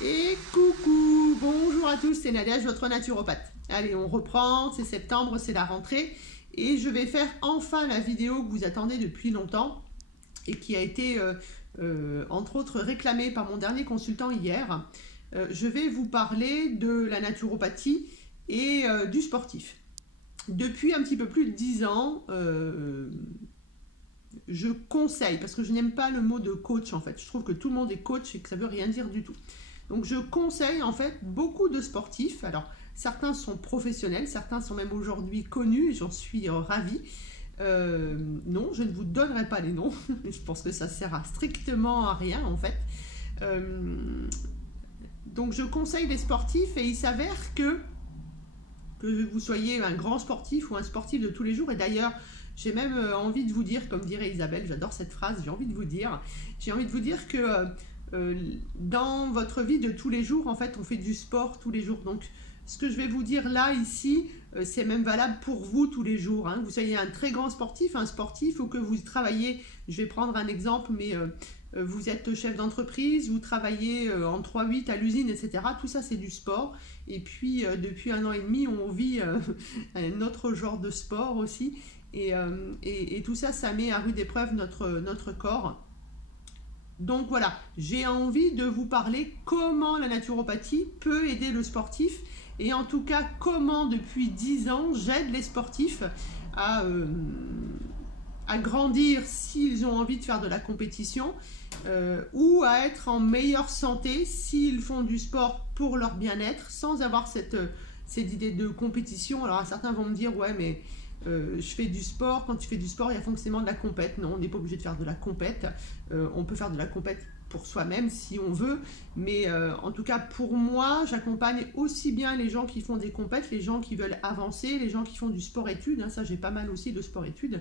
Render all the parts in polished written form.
Et coucou, bonjour à tous, c'est Nadia, votre naturopathe. Allez, on reprend, c'est septembre, c'est la rentrée. Et je vais faire enfin la vidéo que vous attendez depuis longtemps et qui a été, entre autres, réclamée par mon dernier consultant hier. Je vais vous parler de la naturopathie et du sportif. Depuis un petit peu plus de 10 ans, je conseille, parce que je n'aime pas le mot de coach en fait. Je trouve que tout le monde est coach et que ça ne veut rien dire du tout. Donc je conseille en fait beaucoup de sportifs. Alors certains sont professionnels, certains sont même aujourd'hui connus et j'en suis ravie. Non, je ne vous donnerai pas les noms. Je pense que ça sert strictement à rien en fait. Donc je conseille des sportifs et il s'avère que vous soyez un grand sportif ou un sportif de tous les jours, et d'ailleurs j'ai même envie de vous dire, comme dirait Isabelle, j'adore cette phrase, j'ai envie de vous dire que dans votre vie de tous les jours, en fait, on fait du sport tous les jours. Donc, ce que je vais vous dire là, ici, c'est même valable pour vous tous les jours. Hein. Que vous soyez un très grand sportif, ou que vous travaillez, je vais prendre un exemple, mais vous êtes chef d'entreprise, vous travaillez en 3-8 à l'usine, etc. Tout ça, c'est du sport. Et puis, depuis 1 an et demi, on vit un autre genre de sport aussi. Et tout ça, ça met à rude épreuve notre corps. Donc voilà, j'ai envie de vous parler comment la naturopathie peut aider le sportif et en tout cas comment depuis 10 ans j'aide les sportifs à grandir s'ils ont envie de faire de la compétition ou à être en meilleure santé s'ils font du sport pour leur bien-être sans avoir cette idée de compétition. Alors certains vont me dire ouais mais je fais du sport, quand tu fais du sport il y a forcément de la compète. Non, on n'est pas obligé de faire de la compète, on peut faire de la compète pour soi-même si on veut, mais en tout cas pour moi j'accompagne aussi bien les gens qui font des compètes, les gens qui veulent avancer, les gens qui font du sport-études, hein, ça j'ai pas mal aussi de sport-études,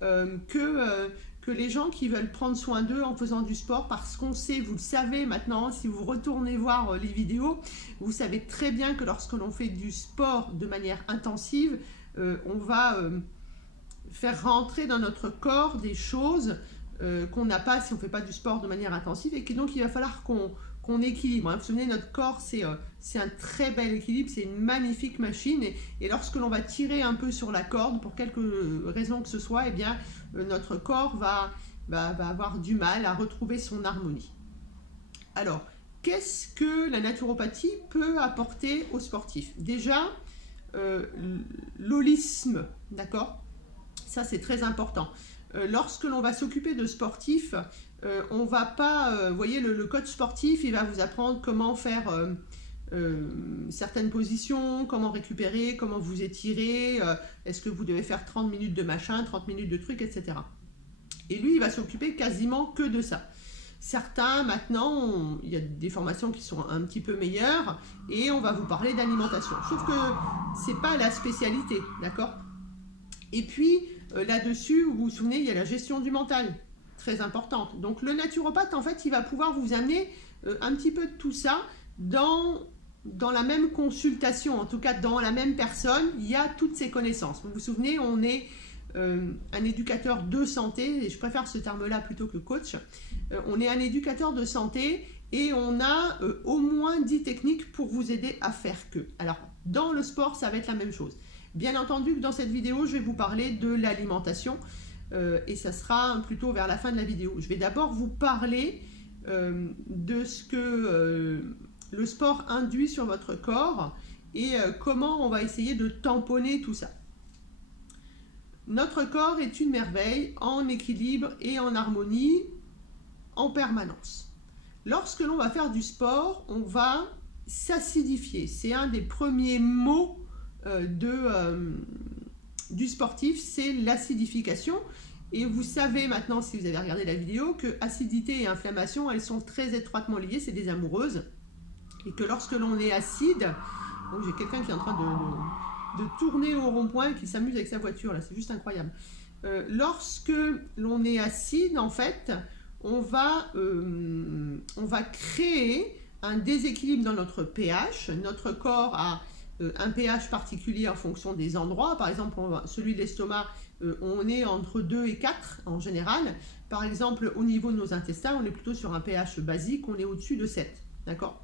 que les gens qui veulent prendre soin d'eux en faisant du sport, parce qu'on sait, vous le savez maintenant, si vous retournez voir les vidéos, vous savez très bien que lorsque l'on fait du sport de manière intensive, on va faire rentrer dans notre corps des choses qu'on n'a pas si on ne fait pas du sport de manière intensive, et donc il va falloir qu'on équilibre. Hein. Vous vous souvenez, notre corps, c'est un très bel équilibre, c'est une magnifique machine, et lorsque l'on va tirer un peu sur la corde, pour quelque raison que ce soit, eh bien, notre corps va avoir du mal à retrouver son harmonie. Alors, qu'est-ce que la naturopathie peut apporter aux sportifs? Déjà, l'holisme, d'accord? Ça, c'est très important. Lorsque l'on va s'occuper de sportifs, on va pas, vous voyez, le coach sportif, il va vous apprendre comment faire certaines positions, comment récupérer, comment vous étirer, est-ce que vous devez faire 30 minutes de machin, 30 minutes de trucs, etc. Et lui, il va s'occuper quasiment que de ça. Certains, maintenant, il y a des formations qui sont un petit peu meilleures et on va vous parler d'alimentation. Sauf que c'est pas la spécialité, d'accord? Et puis, là-dessus, vous vous souvenez, il y a la gestion du mental, très importante. Donc, le naturopathe, en fait, il va pouvoir vous amener un petit peu de tout ça dans la même consultation, en tout cas dans la même personne, il y a toutes ces connaissances. Vous vous souvenez, on est un éducateur de santé, et je préfère ce terme-là plutôt que coach. On est un éducateur de santé et on a au moins 10 techniques pour vous aider à faire que. Alors, dans le sport, ça va être la même chose. Bien entendu que dans cette vidéo, je vais vous parler de l'alimentation et ça sera plutôt vers la fin de la vidéo. Je vais d'abord vous parler de ce que le sport induit sur votre corps et comment on va essayer de tamponner tout ça. Notre corps est une merveille en équilibre et en harmonie en permanence. Lorsque l'on va faire du sport, on va s'acidifier. C'est un des premiers mots du sportif, c'est l'acidification. Et vous savez maintenant, si vous avez regardé la vidéo, que acidité et inflammation, elles sont très étroitement liées, c'est des amoureuses. Et que lorsque l'on est acide, donc j'ai quelqu'un qui est en train de tourner au rond-point et qui s'amuse avec sa voiture, là, c'est juste incroyable. Lorsque l'on est acide, en fait, on va créer un déséquilibre dans notre pH. Notre corps a un pH particulier en fonction des endroits. Par exemple, celui de l'estomac, on est entre 2 et 4 en général. Par exemple, au niveau de nos intestins, on est plutôt sur un pH basique, on est au-dessus de 7. D'accord ?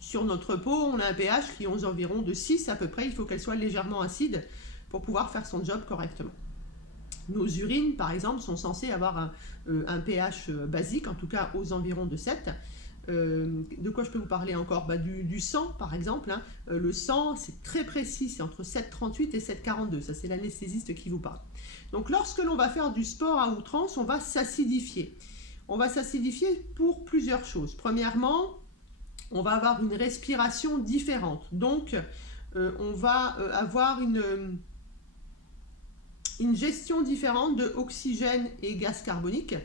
Sur notre peau, on a un pH qui est environ de 6 à peu près. Il faut qu'elle soit légèrement acide pour pouvoir faire son job correctement. Nos urines, par exemple, sont censées avoir un pH basique, en tout cas aux environs de 7. De quoi je peux vous parler encore? Du sang, par exemple. Hein. Le sang, c'est très précis, c'est entre 7,38 et 7,42. Ça, c'est l'anesthésiste qui vous parle. Donc, lorsque l'on va faire du sport à outrance, on va s'acidifier. On va s'acidifier pour plusieurs choses. Premièrement, on va avoir une respiration différente. Donc, on va avoir une gestion différente de oxygène et gaz carbonique.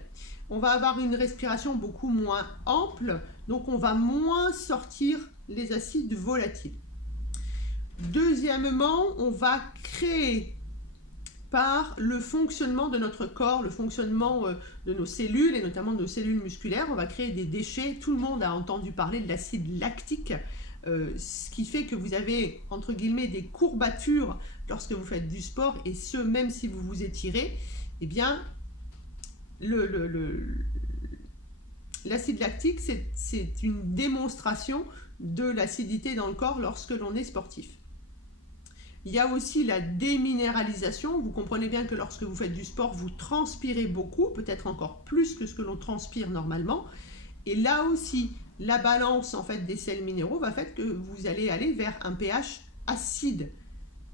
On va avoir une respiration beaucoup moins ample, donc on va moins sortir les acides volatiles. Deuxièmement, on va créer par le fonctionnement de notre corps, le fonctionnement de nos cellules et notamment de nos cellules musculaires, on va créer des déchets. Tout le monde a entendu parler de l'acide lactique, ce qui fait que vous avez, entre guillemets, des courbatures lorsque vous faites du sport, et ce, même si vous vous étirez. Eh bien, l'acide lactique, c'est une démonstration de l'acidité dans le corps lorsque l'on est sportif. Il y a aussi la déminéralisation. Vous comprenez bien que lorsque vous faites du sport, vous transpirez beaucoup, peut-être encore plus que ce que l'on transpire normalement. Et là aussi, la balance en fait des sels minéraux va faire que vous allez aller vers un pH acide.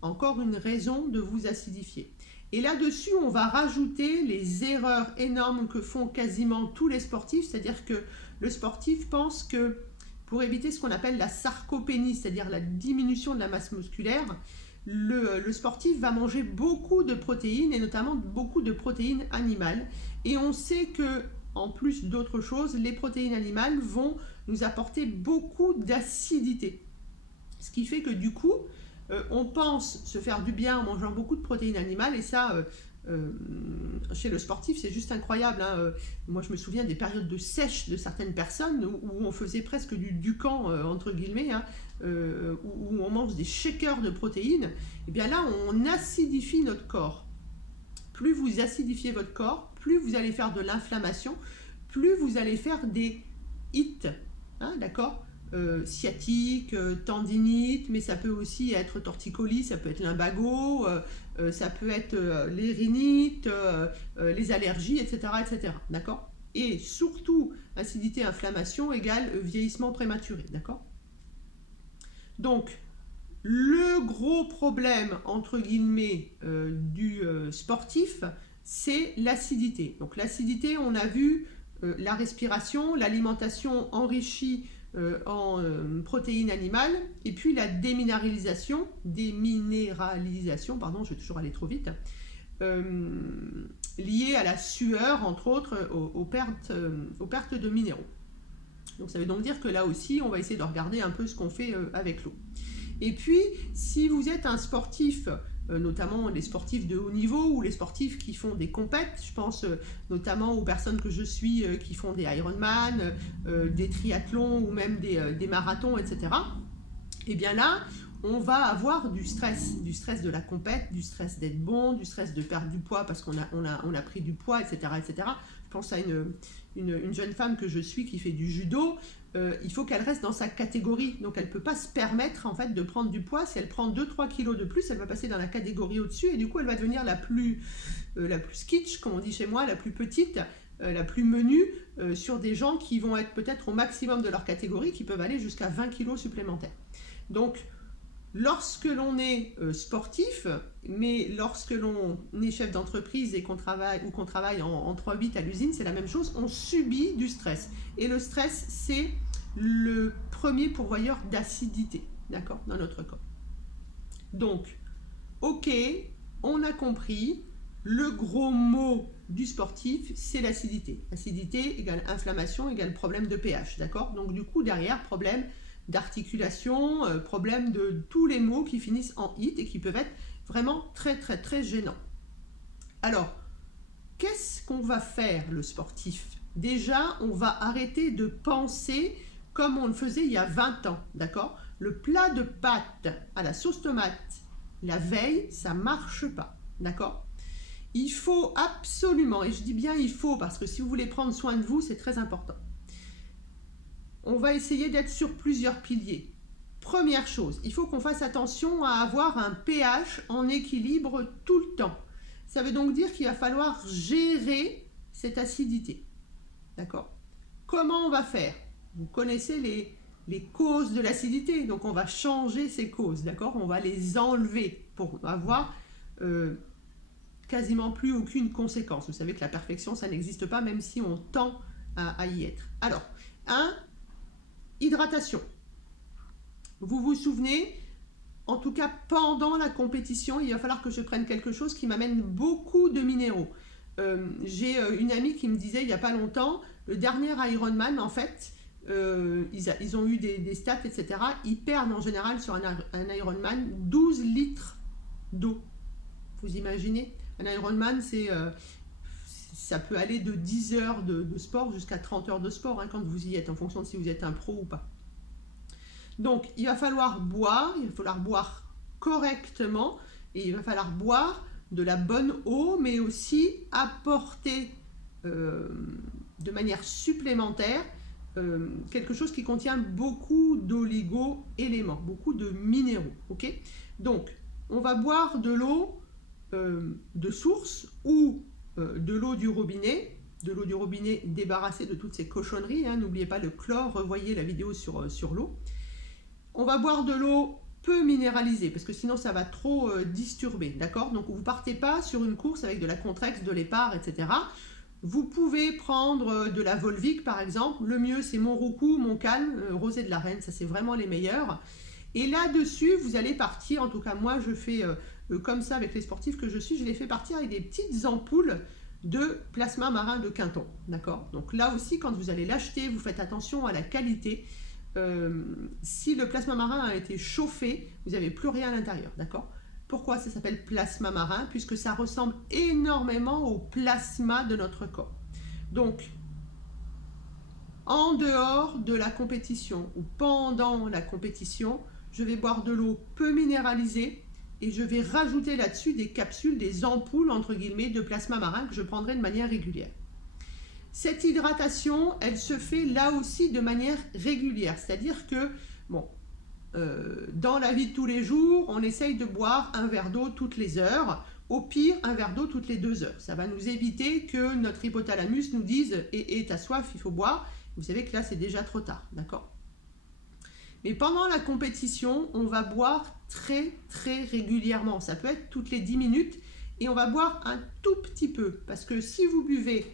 Encore une raison de vous acidifier. Et là-dessus, on va rajouter les erreurs énormes que font quasiment tous les sportifs, c'est-à-dire que le sportif pense que pour éviter ce qu'on appelle la sarcopénie, c'est-à-dire la diminution de la masse musculaire, le sportif va manger beaucoup de protéines et notamment beaucoup de protéines animales. Et on sait que, en plus d'autres choses, les protéines animales vont nous apporter beaucoup d'acidité. Ce qui fait que du coup, on pense se faire du bien en mangeant beaucoup de protéines animales, et ça, chez le sportif, c'est juste incroyable. Hein. Moi, je me souviens des périodes de sèche de certaines personnes où on faisait presque du ducan, entre guillemets, hein, où on mange des shakers de protéines. Et bien là, on acidifie notre corps. Plus vous acidifiez votre corps, plus vous allez faire de l'inflammation, plus vous allez faire des ites, hein, d'accord, sciatique, tendinite, mais ça peut aussi être torticolis, ça peut être lumbago, ça peut être les rhinites, les allergies, etc. etc. D'accord? Et surtout, acidité, inflammation égale vieillissement prématuré. D'accord? Donc, le gros problème, entre guillemets, du sportif, c'est l'acidité. Donc, l'acidité, on a vu la respiration, l'alimentation enrichie en protéines animales, et puis la déminéralisation, pardon, je vais toujours aller trop vite, liée à la sueur, entre autres, aux pertes de minéraux. Donc ça veut donc dire que là aussi, on va essayer de regarder un peu ce qu'on fait avec l'eau. Et puis, si vous êtes un sportif, notamment les sportifs de haut niveau ou les sportifs qui font des compètes, je pense notamment aux personnes que je suis qui font des Ironman, des triathlons ou même des marathons, etc. Et bien là, on va avoir du stress de la compète, du stress d'être bon, du stress de perdre du poids parce qu'on a pris du poids, etc., etc. Je pense à une jeune femme que je suis qui fait du judo. Il faut qu'elle reste dans sa catégorie, donc elle ne peut pas se permettre en fait de prendre du poids. Si elle prend 2-3 kilos de plus, elle va passer dans la catégorie au-dessus et du coup elle va devenir la plus kitsch, comme on dit chez moi, la plus petite, la plus menue, sur des gens qui vont être peut-être au maximum de leur catégorie, qui peuvent aller jusqu'à 20 kilos supplémentaires. Donc lorsque l'on est sportif, mais lorsque l'on est chef d'entreprise et qu'on travaille en 3-8 à l'usine, c'est la même chose, on subit du stress. Et le stress, c'est le premier pourvoyeur d'acidité, d'accord, dans notre corps. Donc, ok, on a compris, le gros mot du sportif, c'est l'acidité. Acidité égale inflammation égale problème de pH, d'accord? Donc du coup, derrière, problème d'articulation, problème de tous les mots qui finissent en it et qui peuvent être vraiment très très très gênants. Alors, qu'est-ce qu'on va faire le sportif? Déjà, on va arrêter de penser comme on le faisait il y a 20 ans, d'accord? Le plat de pâtes à la sauce tomate la veille, ça ne marche pas, d'accord? Il faut absolument, et je dis bien il faut parce que si vous voulez prendre soin de vous, c'est très important. on va essayer d'être sur plusieurs piliers. Première chose, il faut qu'on fasse attention à avoir un pH en équilibre tout le temps. Ça veut donc dire qu'il va falloir gérer cette acidité. D'accord? Comment on va faire? Vous connaissez les causes de l'acidité, donc on va changer ces causes, d'accord? On va les enlever pour avoir quasiment plus aucune conséquence. Vous savez que la perfection, ça n'existe pas, même si on tend à y être. Alors, hydratation. Vous vous souvenez, en tout cas pendant la compétition, il va falloir que je prenne quelque chose qui m'amène beaucoup de minéraux. J'ai une amie qui me disait il n'y a pas longtemps, le dernier Ironman, en fait, ils ont eu des stats, etc. Ils perdent en général sur un Ironman 12 litres d'eau. Vous imaginez? Un Ironman, ça peut aller de 10 heures de sport jusqu'à 30 heures de sport, hein, quand vous y êtes, en fonction de si vous êtes un pro ou pas. Donc, il va falloir boire correctement, et il va falloir boire de la bonne eau, mais aussi apporter de manière supplémentaire quelque chose qui contient beaucoup d'oligo-éléments, beaucoup de minéraux. Okay? Donc, on va boire de l'eau de source ou de l'eau du robinet, débarrassée de toutes ces cochonneries. Hein. N'oubliez pas le chlore, revoyez la vidéo sur l'eau. On va boire de l'eau peu minéralisée, parce que sinon ça va trop disturber, d'accord? Donc vous ne partez pas sur une course avec de la Contrex, de l'Épar, etc. Vous pouvez prendre de la Volvic par exemple. Le mieux c'est Monroucou, Montcalm, Rosé de la Reine, ça c'est vraiment les meilleurs. Et là-dessus, vous allez partir, en tout cas moi je fais comme ça avec les sportifs que je suis, je les fais partir avec des petites ampoules de plasma marin de Quinton, d'accord? Donc là aussi, quand vous allez l'acheter, vous faites attention à la qualité. Si le plasma marin a été chauffé, vous n'avez plus rien à l'intérieur, d'accord? Pourquoi ça s'appelle plasma marin? Puisque ça ressemble énormément au plasma de notre corps. Donc, en dehors de la compétition ou pendant la compétition, je vais boire de l'eau peu minéralisée et je vais rajouter là-dessus des capsules, des ampoules entre guillemets de plasma marin que je prendrai de manière régulière. Cette hydratation, elle se fait là aussi de manière régulière, c'est-à-dire que, bon, dans la vie de tous les jours, on essaye de boire un verre d'eau toutes les heures, au pire un verre d'eau toutes les 2 heures. Ça va nous éviter que notre hypothalamus nous dise « et t'as soif, il faut boire ». Vous savez que là, c'est déjà trop tard, d'accord? Mais pendant la compétition, on va boire très régulièrement. Ça peut être toutes les 10 minutes et on va boire un tout petit peu, parce que si vous buvez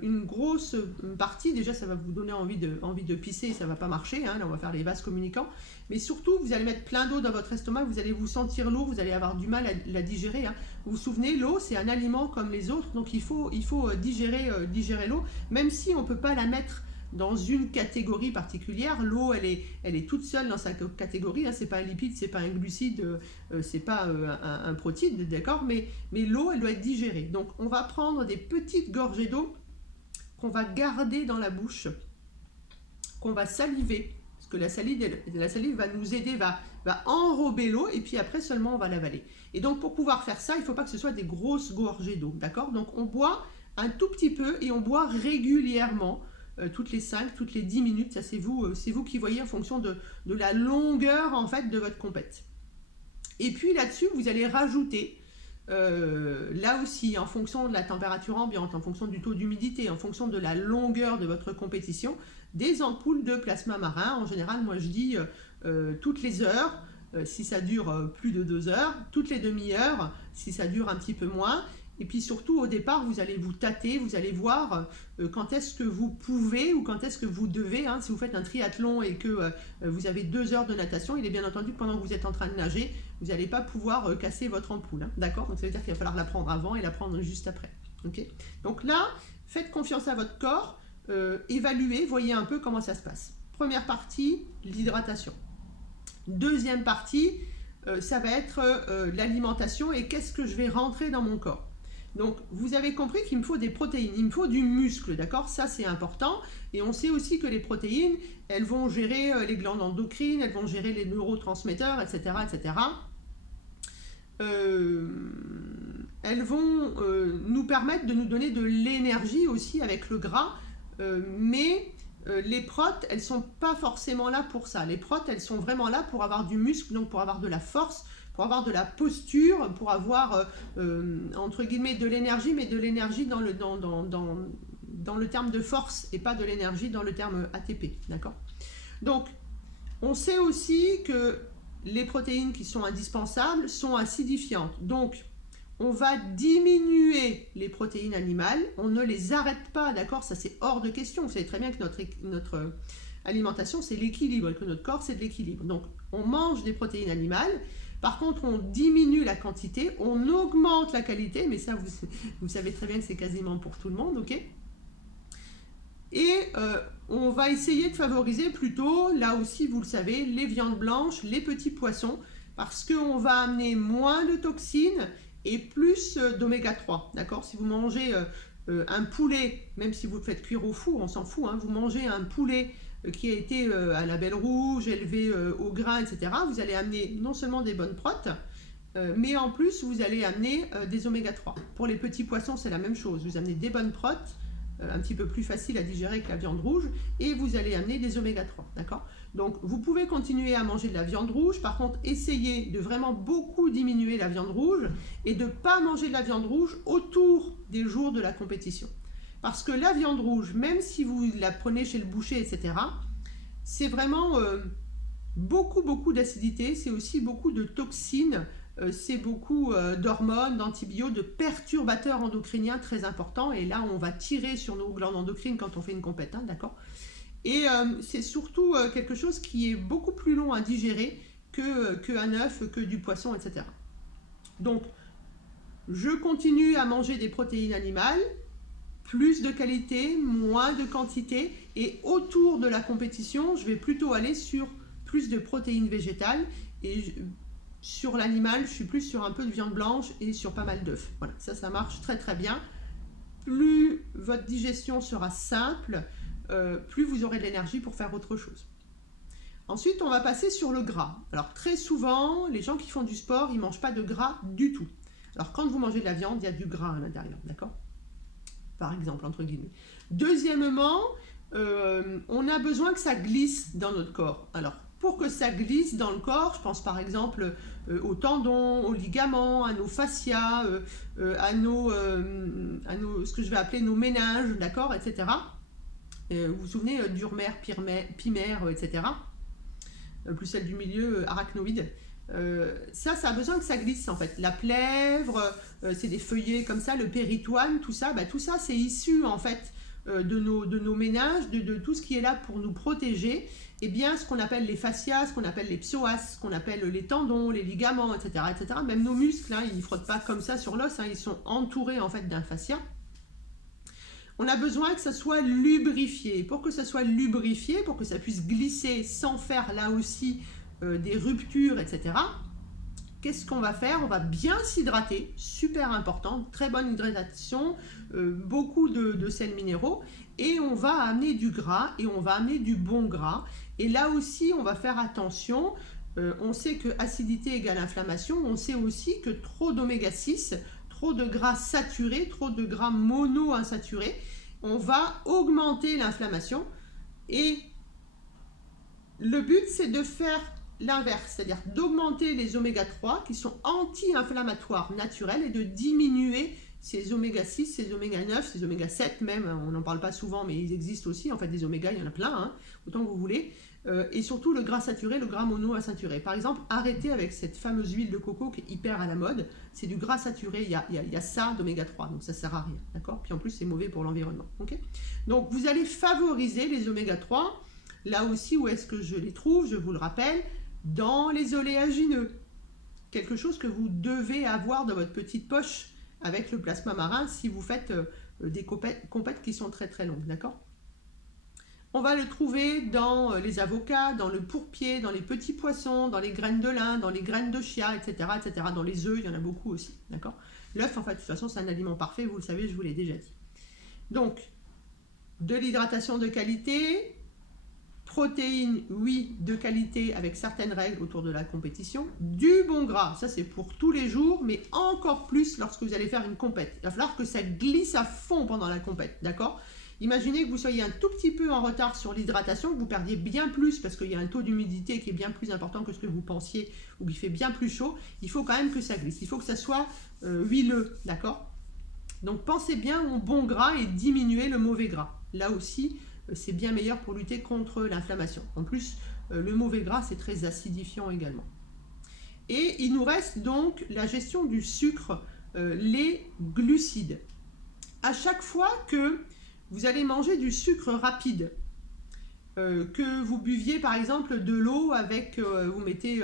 une grosse partie, déjà ça va vous donner envie de pisser, ça va pas marcher, hein, là on va faire les vases communicants, mais surtout vous allez mettre plein d'eau dans votre estomac, vous allez vous sentir lourd, vous allez avoir du mal à la digérer, hein. Vous vous souvenez, l'eau c'est un aliment comme les autres, donc il faut digérer l'eau, même si on peut pas la mettre dans une catégorie particulière. L'eau elle est toute seule dans sa catégorie, hein. C'est pas un lipide, c'est pas un glucide, c'est pas un protéine, d'accord, mais l'eau elle doit être digérée, donc on va prendre des petites gorgées d'eau qu'on va garder dans la bouche, qu'on va saliver, parce que la salive va nous aider, va enrober l'eau, et puis après seulement on va l'avaler. Et donc pour pouvoir faire ça, il ne faut pas que ce soit des grosses gorgées d'eau, d'accord? Donc on boit un tout petit peu, et on boit régulièrement, toutes les 5, toutes les 10 minutes, ça c'est vous qui voyez en fonction de la longueur en fait de votre compète. Et puis là-dessus, vous allez rajouter, là aussi, en fonction de la température ambiante, en fonction du taux d'humidité, en fonction de la longueur de votre compétition, des ampoules de plasma marin. En général, moi je dis toutes les heures, si ça dure plus de 2 heures, toutes les demi-heures, si ça dure un petit peu moins. Et puis surtout, au départ, vous allez vous tâter, vous allez voir quand est-ce que vous pouvez ou quand est-ce que vous devez. Hein, si vous faites un triathlon et que vous avez 2 heures de natation, il est bien entendu que pendant que vous êtes en train de nager, vous n'allez pas pouvoir casser votre ampoule. Hein, d'accord? Donc ça veut dire qu'il va falloir la prendre avant et la prendre juste après. Okay? Donc là, faites confiance à votre corps, évaluez, voyez un peu comment ça se passe. Première partie, l'hydratation. Deuxième partie, ça va être l'alimentation et qu'est-ce que je vais rentrer dans mon corps. Donc, vous avez compris qu'il me faut des protéines, il me faut du muscle, d'accord? Ça, c'est important. Et on sait aussi que les protéines, elles vont gérer les glandes endocrines, elles vont gérer les neurotransmetteurs, etc., etc. Elles vont nous permettre de nous donner de l'énergie aussi avec le gras, mais les protes, elles ne sont pas forcément là pour ça. Les protes, elles sont vraiment là pour avoir du muscle, donc pour avoir de la force, pour avoir de la posture, pour avoir, entre guillemets, de l'énergie, mais de l'énergie dans le terme de force et pas de l'énergie dans le terme ATP, d'accord? Donc, on sait aussi que les protéines qui sont indispensables sont acidifiantes. Donc, on va diminuer les protéines animales, on ne les arrête pas, d'accord? Ça, c'est hors de question. Vous savez très bien que notre alimentation, c'est l'équilibre, et que notre corps, c'est de l'équilibre. Donc, on mange des protéines animales, par contre, on diminue la quantité, on augmente la qualité, mais ça, vous savez très bien que c'est quasiment pour tout le monde, ok? Et on va essayer de favoriser plutôt, là aussi, vous le savez, les viandes blanches, les petits poissons, parce qu'on va amener moins de toxines et plus d'oméga 3, d'accord? Si vous mangez un poulet, même si vous le faites cuire au four, on s'en fout, hein, vous mangez un poulet qui a été à label rouge, élevé au grain, etc., vous allez amener non seulement des bonnes protes, mais en plus, vous allez amener des oméga 3. Pour les petits poissons, c'est la même chose. Vous amenez des bonnes protes, un petit peu plus facile à digérer que la viande rouge, et vous allez amener des oméga 3, d'accord? Donc, vous pouvez continuer à manger de la viande rouge, par contre, essayez de vraiment beaucoup diminuer la viande rouge et de ne pas manger de la viande rouge autour des jours de la compétition. Parce que la viande rouge, même si vous la prenez chez le boucher, etc., c'est vraiment beaucoup d'acidité, c'est aussi beaucoup de toxines, c'est beaucoup d'hormones, d'antibiotiques, de perturbateurs endocriniens très importants. Et là, on va tirer sur nos glandes endocrines quand on fait une compète, hein, d'accord? Et c'est surtout quelque chose qui est beaucoup plus long à digérer qu'un œuf, que du poisson, etc. Donc, je continue à manger des protéines animales, plus de qualité, moins de quantité, et autour de la compétition, je vais plutôt aller sur plus de protéines végétales, et sur l'animal, je suis plus sur un peu de viande blanche et sur pas mal d'œufs. Voilà, ça marche très bien. Plus votre digestion sera simple, plus vous aurez de l'énergie pour faire autre chose. Ensuite, on va passer sur le gras. Alors, très souvent, les gens qui font du sport, ils ne mangent pas de gras du tout. Alors, quand vous mangez de la viande, il y a du gras à l'intérieur, d'accord? Par exemple, entre guillemets. Deuxièmement, on a besoin que ça glisse dans notre corps. Alors, pour que ça glisse dans le corps, je pense par exemple aux tendons, aux ligaments, à nos fascias, à ce que je vais appeler nos méninges, d'accord, etc. Vous vous souvenez, d'urmère, pimère, etc. Plus celle du milieu, arachnoïde. Ça a besoin que ça glisse en fait. La plèvre, c'est des feuillets comme ça, le péritoine, tout ça, c'est issu en fait de nos méninges, de tout ce qui est là pour nous protéger. Et bien ce qu'on appelle les fascias, ce qu'on appelle les psoas, ce qu'on appelle les tendons, les ligaments, etc. Même nos muscles, hein, ils ne frottent pas comme ça sur l'os, hein, ils sont entourés en fait d'un fascia. On a besoin que ça soit lubrifié. Pour que ça soit lubrifié, pour que ça puisse glisser sans faire là aussi des ruptures, etc. Qu'est-ce qu'on va faire? On va bien s'hydrater, super important, très bonne hydratation, beaucoup de sels minéraux, et on va amener du gras, et on va amener du bon gras. Et là aussi, on va faire attention. On sait que acidité égale inflammation, on sait aussi que trop d'oméga 6, trop de gras saturés, trop de gras monoinsaturés, on va augmenter l'inflammation. Et le but, c'est de faire l'inverse, c'est-à-dire d'augmenter les oméga 3 qui sont anti-inflammatoires naturels et de diminuer ces oméga 6, ces oméga 9, ces oméga 7 même, on n'en parle pas souvent mais ils existent aussi, en fait des oméga, il y en a plein, hein, autant que vous voulez, et surtout le gras saturé, le gras monoinsaturé. Par exemple, arrêtez avec cette fameuse huile de coco qui est hyper à la mode, c'est du gras saturé, il y a ça d'oméga 3, donc ça sert à rien, d'accord? Puis en plus c'est mauvais pour l'environnement, ok? Donc vous allez favoriser les oméga 3, là aussi où est-ce que je les trouve, je vous le rappelle, dans les oléagineux, quelque chose que vous devez avoir dans votre petite poche avec le plasma marin si vous faites des compètes qui sont très longues, d'accord? On va le trouver dans les avocats, dans le pourpier, dans les petits poissons, dans les graines de lin, dans les graines de chia, etc., dans les œufs, il y en a beaucoup aussi, d'accord? L'œuf, en fait, de toute façon, c'est un aliment parfait, vous le savez, je vous l'ai déjà dit. Donc, de l'hydratation de qualité, protéines, oui, de qualité avec certaines règles autour de la compétition, du bon gras, ça c'est pour tous les jours, mais encore plus lorsque vous allez faire une compète. Il va falloir que ça glisse à fond pendant la compète, d'accord? Imaginez que vous soyez un tout petit peu en retard sur l'hydratation, que vous perdiez bien plus parce qu'il y a un taux d'humidité qui est bien plus important que ce que vous pensiez ou qu'il fait bien plus chaud. Il faut quand même que ça glisse. Il faut que ça soit huileux, d'accord? Donc pensez bien au bon gras et diminuez le mauvais gras. Là aussi, c'est bien meilleur pour lutter contre l'inflammation. En plus, le mauvais gras, c'est très acidifiant également. Et il nous reste donc la gestion du sucre, les glucides. À chaque fois que vous allez manger du sucre rapide, que vous buviez par exemple de l'eau avec, vous mettez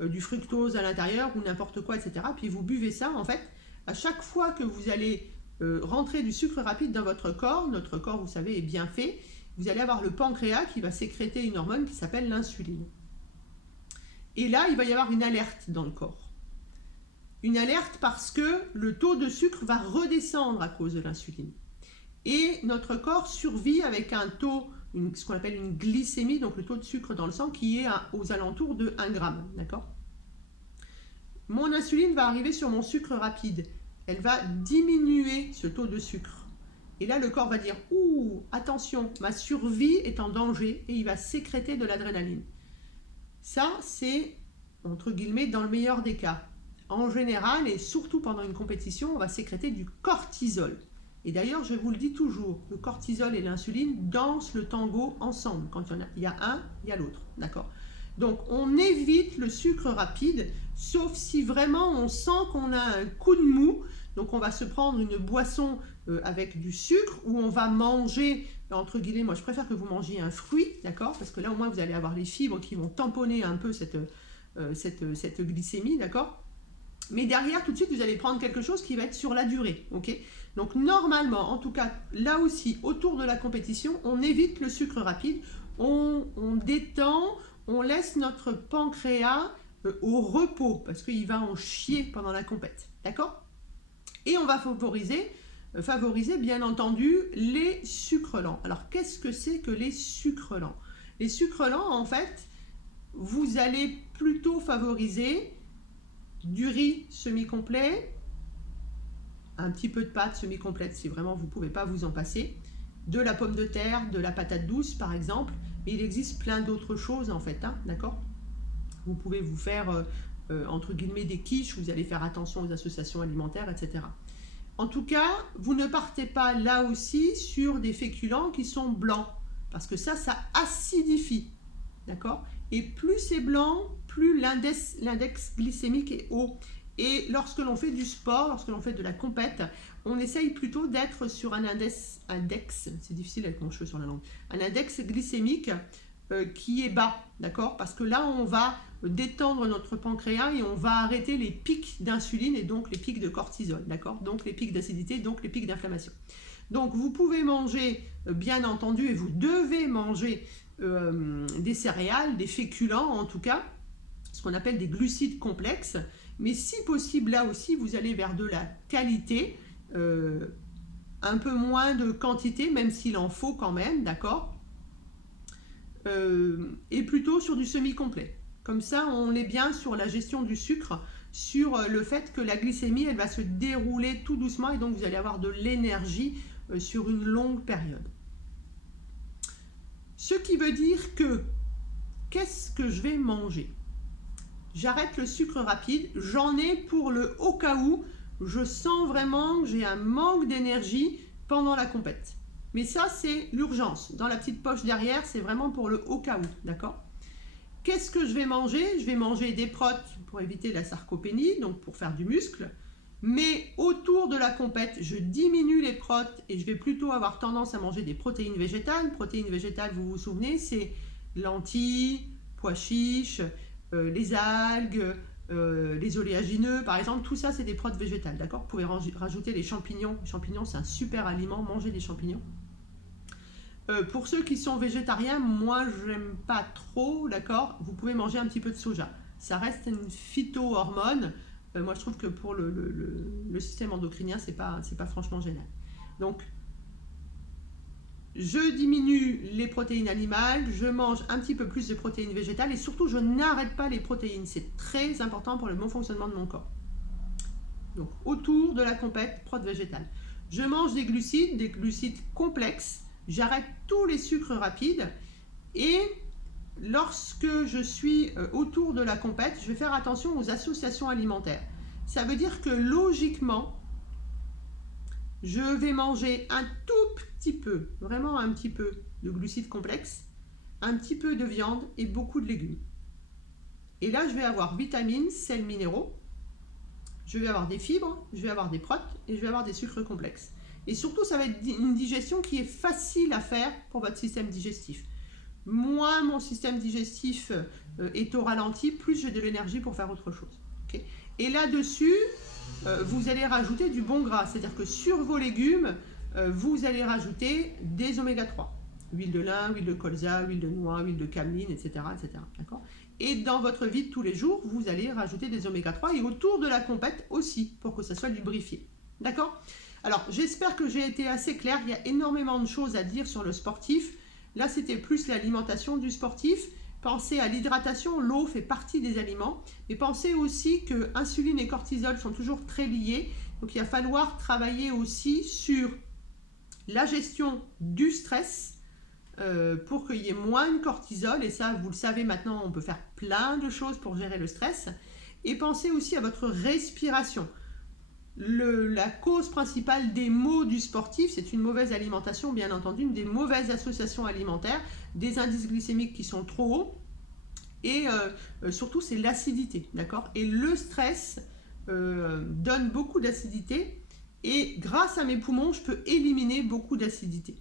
du fructose à l'intérieur ou n'importe quoi, etc. Puis vous buvez ça, en fait, à chaque fois que vous allez rentrer du sucre rapide dans votre corps, notre corps, vous savez, est bien fait, vous allez avoir le pancréas qui va sécréter une hormone qui s'appelle l'insuline. Et là, il va y avoir une alerte dans le corps. Une alerte parce que le taux de sucre va redescendre à cause de l'insuline. Et notre corps survit avec un taux, ce qu'on appelle une glycémie, donc le taux de sucre dans le sang, qui est aux alentours de 1 gramme. D'accord ? Mon insuline va arriver sur mon sucre rapide. Elle va diminuer ce taux de sucre. Et là, le corps va dire « Ouh, attention, ma survie est en danger » et il va sécréter de l'adrénaline. Ça, c'est, entre guillemets, dans le meilleur des cas. En général, et surtout pendant une compétition, on va sécréter du cortisol. Et d'ailleurs, je vous le dis toujours, le cortisol et l'insuline dansent le tango ensemble. Quand il y a un, il y a l'autre. D'accord ? Donc, on évite le sucre rapide, sauf si vraiment on sent qu'on a un coup de mou. Donc, on va se prendre une boisson avec du sucre ou on va manger, entre guillemets, moi je préfère que vous mangiez un fruit, d'accord ? Parce que là, au moins, vous allez avoir les fibres qui vont tamponner un peu cette glycémie, d'accord ? Mais derrière, tout de suite, vous allez prendre quelque chose qui va être sur la durée, ok ? Donc, normalement, en tout cas, là aussi, autour de la compétition, on évite le sucre rapide, on détend, on laisse notre pancréas au repos, parce qu'il va en chier pendant la compète, d'accord ? Et on va favoriser, bien entendu, les sucres lents. Alors, qu'est-ce que c'est que les sucres lents ? Les sucres lents, en fait, vous allez plutôt favoriser du riz semi-complet, un petit peu de pâte semi-complète si vraiment vous ne pouvez pas vous en passer, de la pomme de terre, de la patate douce par exemple, mais il existe plein d'autres choses en fait, hein, d'accord ? Vous pouvez vous faire, entre guillemets, des quiches, vous allez faire attention aux associations alimentaires, etc. En tout cas, vous ne partez pas là aussi sur des féculents qui sont blancs, parce que ça acidifie, d'accord ? Et plus c'est blanc, plus l'index glycémique est haut. Et lorsque l'on fait du sport, lorsque l'on fait de la compète, on essaye plutôt d'être sur un index, c'est difficile avec mon cheveu sur la langue, un index glycémique qui est bas, d'accord ? Parce que là, on va détendre notre pancréas et on va arrêter les pics d'insuline et donc les pics de cortisol, d'accord ? Donc les pics d'acidité, donc les pics d'inflammation. Donc vous pouvez manger, bien entendu, et vous devez manger des céréales, des féculents en tout cas, ce qu'on appelle des glucides complexes, mais si possible là aussi vous allez vers de la qualité, un peu moins de quantité même s'il en faut quand même, d'accord, et plutôt sur du semi-complet. Comme ça on est bien sur la gestion du sucre, sur le fait que la glycémie elle va se dérouler tout doucement et donc vous allez avoir de l'énergie sur une longue période. Ce qui veut dire que, qu'est-ce que je vais manger ? J'arrête le sucre rapide, j'en ai pour le au cas où, je sens vraiment que j'ai un manque d'énergie pendant la compète. Mais ça, c'est l'urgence. Dans la petite poche derrière, c'est vraiment pour le au cas où, d'accord ? Qu'est-ce que je vais manger ? Je vais manger des protes pour éviter la sarcopénie, donc pour faire du muscle. Mais autour de la compète, je diminue les protes et je vais plutôt avoir tendance à manger des protéines végétales. Protéines végétales, vous vous souvenez, c'est lentilles, pois chiches, les algues, les oléagineux, par exemple. Tout ça, c'est des protes végétales, d'accord ? Vous pouvez rajouter les champignons. Les champignons, c'est un super aliment. Mangez des champignons. Pour ceux qui sont végétariens, moi, j'aime pas trop, d'accord ? Vous pouvez manger un petit peu de soja. Ça reste une phytohormone. Moi, je trouve que pour le système endocrinien, c'est pas franchement génial. Donc, je diminue les protéines animales, je mange un petit peu plus de protéines végétales et surtout, je n'arrête pas les protéines. C'est très important pour le bon fonctionnement de mon corps. Donc, autour de la compète, protéines végétales. Je mange des glucides complexes, J'arrête tous les sucres rapides et lorsque je suis autour de la compète, je vais faire attention aux associations alimentaires. Ça veut dire que logiquement, je vais manger un tout petit peu, vraiment un petit peu de glucides complexes, un petit peu de viande et beaucoup de légumes. Et là, je vais avoir vitamines, sels, minéraux, je vais avoir des fibres, je vais avoir des protéines et je vais avoir des sucres complexes. Et surtout, ça va être une digestion qui est facile à faire pour votre système digestif. Moins mon système digestif est au ralenti, plus j'ai de l'énergie pour faire autre chose. Okay? Et là-dessus, vous allez rajouter du bon gras. C'est-à-dire que sur vos légumes, vous allez rajouter des oméga 3. Huile de lin, huile de colza, huile de noix, huile de cameline, etc. etc. D'accord ? Et dans votre vie de tous les jours, vous allez rajouter des oméga 3 et autour de la compète aussi, pour que ça soit lubrifié. D'accord ? Alors, j'espère que j'ai été assez claire. Il y a énormément de choses à dire sur le sportif. Là, c'était plus l'alimentation du sportif. Pensez à l'hydratation. L'eau fait partie des aliments. Mais pensez aussi que insuline et cortisol sont toujours très liés. Donc, il va falloir travailler aussi sur la gestion du stress pour qu'il y ait moins de cortisol. Et ça, vous le savez maintenant, on peut faire plein de choses pour gérer le stress. Et pensez aussi à votre respiration. La cause principale des maux du sportif, c'est une mauvaise alimentation, bien entendu, des mauvaises associations alimentaires, des indices glycémiques qui sont trop hauts et surtout c'est l'acidité, d'accord ? Et le stress donne beaucoup d'acidité et grâce à mes poumons, je peux éliminer beaucoup d'acidité.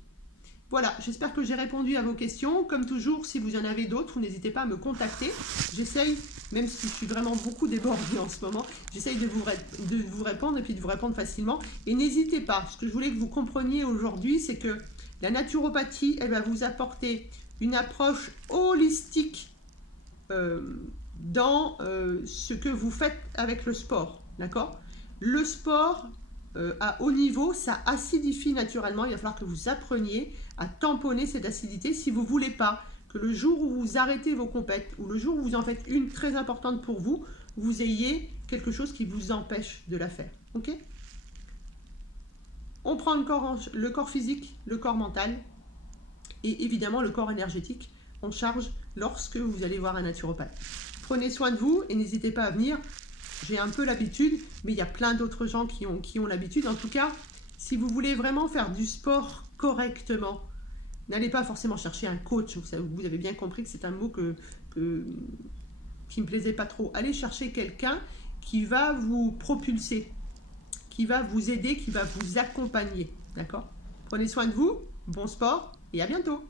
Voilà, j'espère que j'ai répondu à vos questions. Comme toujours, si vous en avez d'autres, vous n'hésitez pas à me contacter. J'essaye, même si je suis vraiment beaucoup débordée en ce moment, j'essaye de vous répondre et puis de vous répondre facilement. Et n'hésitez pas, ce que je voulais que vous compreniez aujourd'hui, c'est que la naturopathie, elle va vous apporter une approche holistique dans ce que vous faites avec le sport, d'accord ? Le sport à haut niveau, ça acidifie naturellement. Il va falloir que vous appreniez à tamponner cette acidité si vous ne voulez pas que le jour où vous arrêtez vos compètes ou le jour où vous en faites une très importante pour vous, vous ayez quelque chose qui vous empêche de la faire. Ok ? On prend le corps physique, le corps mental et évidemment le corps énergétique en charge lorsque vous allez voir un naturopathe. Prenez soin de vous et n'hésitez pas à venir. J'ai un peu l'habitude, mais il y a plein d'autres gens qui ont l'habitude. En tout cas, si vous voulez vraiment faire du sport correctement, n'allez pas forcément chercher un coach. Vous avez bien compris que c'est un mot qui ne me plaisait pas trop. Allez chercher quelqu'un qui va vous propulser, qui va vous aider, qui va vous accompagner. D'accord ? Prenez soin de vous, bon sport et à bientôt.